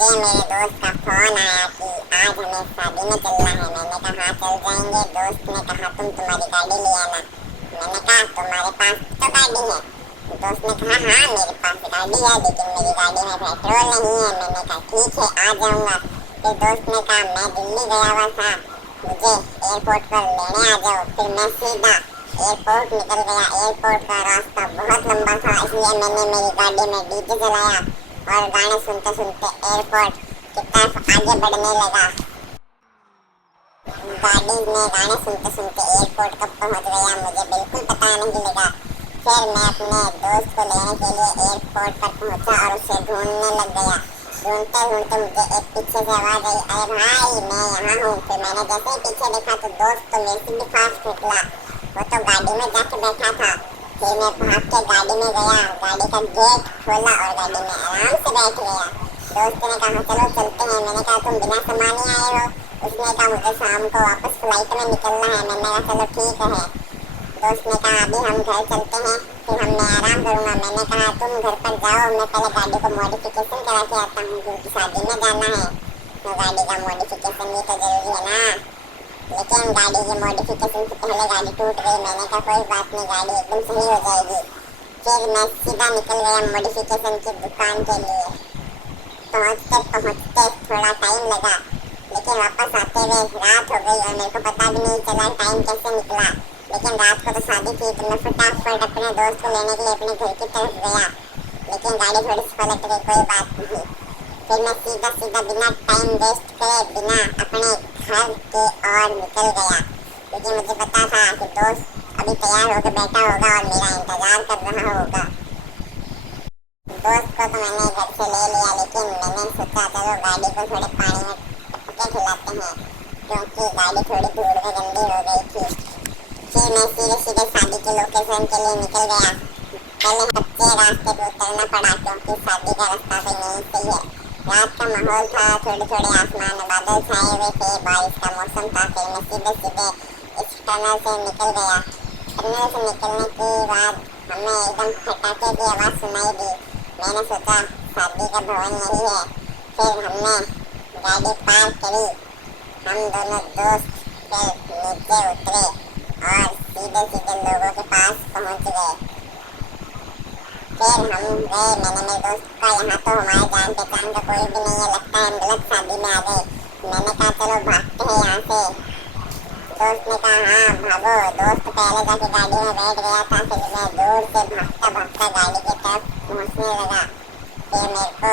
मुझे मेरे दोस्त का फोन आया कि आज हमें शादी में चलना है। मैंने कहा चल जाएंगे। दोस्त ने कहा तुम्हारी गाड़ी ले आना। मैंने कहा तुम्हारे पास तो गाड़ी है। दोस्त ने कहा हाँ मेरे पास गाड़ी है, लेकिन मेरी गाड़ी में पेट्रोल नहीं है। मैंने कहा ठीक है आ जाऊंगा। फिर दोस्त ने कहा मैं दिल्ली गया हुआ था, मुझे एयरपोर्ट पर लेने आ जाओ। फिर मैं सीधा एयरपोर्ट निकल गया। एयरपोर्ट का रास्ता बहुत लंबा था, इसलिए मैंने मेरी गाड़ी में डीजे चलाया और गाने सुनते सुनते एयरपोर्ट की तरफ आगे बढ़ने लगा। गाड़ी में गाने सुनते सुनते एयरपोर्ट कब पहुंच गया मुझे बिल्कुल पता नहीं लगा। फिर मैं अपने दोस्त को लेने के लिए एयरपोर्ट पर पहुंचा और उसे ढूंढने लग गया। ढूंढते ढूंढते मुझे एक पीछे से आवाज आई, अरे भाई मैं यहाँ हूँ। फिर मैंने जैसे ही पीछे देखा तो दोस्त तो मेरे से भी फास्ट निकला, वो तो गाड़ी में जाके बैठा था। फिर मैं भाग के गाड़ी में गया, गाड़ी का गेट खोला और गाड़ी में आराम से बैठ गया। दोस्त ने कहा चलो चलते हैं। मैंने कहा तुम बिना सामान ही आए हो। उसने कहा मुझे शाम को वापस फ्लाइट में निकलना है। मैंने कहा चलो ठीक है। दोस्त ने कहा अभी हम घर चलते हैं, फिर मैं आराम करूँगा। मैंने कहा तुम घर पर जाओ, मैं पहले गाड़ी को मॉडिफिकेशन करा के आता हूँ क्योंकि शादी में जाना है तो गाड़ी का मॉडिफिकेशन भी तो जरूरी है ना। लेकिन गाड़ी की मॉडिफिकेशन से पहले गाड़ी टूट गई। मैंने कहा कोई बात नहीं, गाड़ी एकदम सही हो जाएगी। फिर मैं सीधा निकल गया मॉडिफिकेशन की दुकान के लिए। पहुँचते पहुँचते थोड़ा टाइम लगा, लेकिन वापस आते हुए रात हो गई और मेरे को पता भी नहीं चला टाइम कैसे निकला। लेकिन रात को तो शादी थी तो मैं फटाफट अपने दोस्त को लेने के लिए अपने घर की तरफ गया, लेकिन गाड़ी थोड़ी सी पलट गई। कोई बात नहीं। फिर मैं सीधा सीधा बिना टाइम वेस्ट करे बिना अपने घर के ओर निकल गया, क्योंकि मुझे पता था कि दोस्त अभी तैयार होकर बैठा होगा और मेरा इंतजार कर रहा होगा। दोस्त को तो मैंने घर से ले लिया, लेकिन मैंने सोचा चलो गाड़ी को थोड़े पानी में टपके खिलाते हैं, क्योंकि गाड़ी थोड़ी धूल में गंदी हो गई थी। फिर मैं सीधे सीधे शादी के लोकेशन के लिए निकल गया। पहले कच्चे रास्ते पे उतरना पड़ा क्योंकि शादी का रास्ता तो यहीं से ही है। रात का माहौल था, थोड़े थोड़े आसमान में बादल छाए हुए थे, बारिश का मौसम था। फिर मैं सीधे सीधे इस टनल से निकल गया। टनल से निकलने के बाद हमें एकदम फटाके की आवाज़ सुनाई दी। मैंने सोचा शादी का भवन यही है। फिर हमने गाड़ी पार्क करी, हम दोनों दोस्त फिर नीचे उतरे और सीधे सीधे लोगों के पास पहुंच गए। फिर हम गए, मैंने मेरे दोस्त का यहाँ तो हमारे जान पहचान का कोई भी नहीं है, लगता है हम गलत शादी में आ गए। मैंने कहा चलो भागते हैं यहाँ से। दोस्त ने कहा हाँ भागो। दोस्त पहले जाके गाड़ी में बैठ गया था, फिर मैं दूर से भागता भागता गाड़ी की तरफ पहुँचने लगा। फिर मेरे को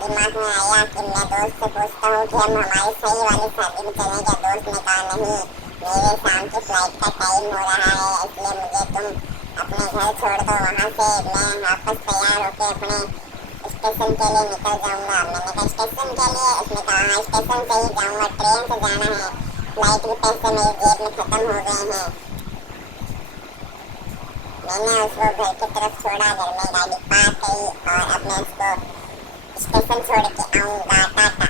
दिमाग में आया कि मैं दोस्त से पूछता हूँ कि हम हमारी सही वाली शादी में चलें क्या। दोस्त ने कहा नहीं, मेरे शाम की फ्लाइट का टाइम हो रहा है, इसलिए मुझे तुम अपने घर छोड़ दो, वहाँ से मैं वापस तैयार होकर अपने स्टेशन के लिए निकल जाऊँगा। मैंने कहा स्टेशन के लिए? उसने कहा हाँ स्टेशन से ही जाऊँगा, ट्रेन से जाना है, फ्लाइट के पैसे मेरी जेब में ख़त्म हो गए हैं। मैंने उसको घर की तरफ छोड़ा, घर में गाड़ी पार्क करी और अब मैं उसको स्टेशन छोड़ के आऊँगा। टाटा।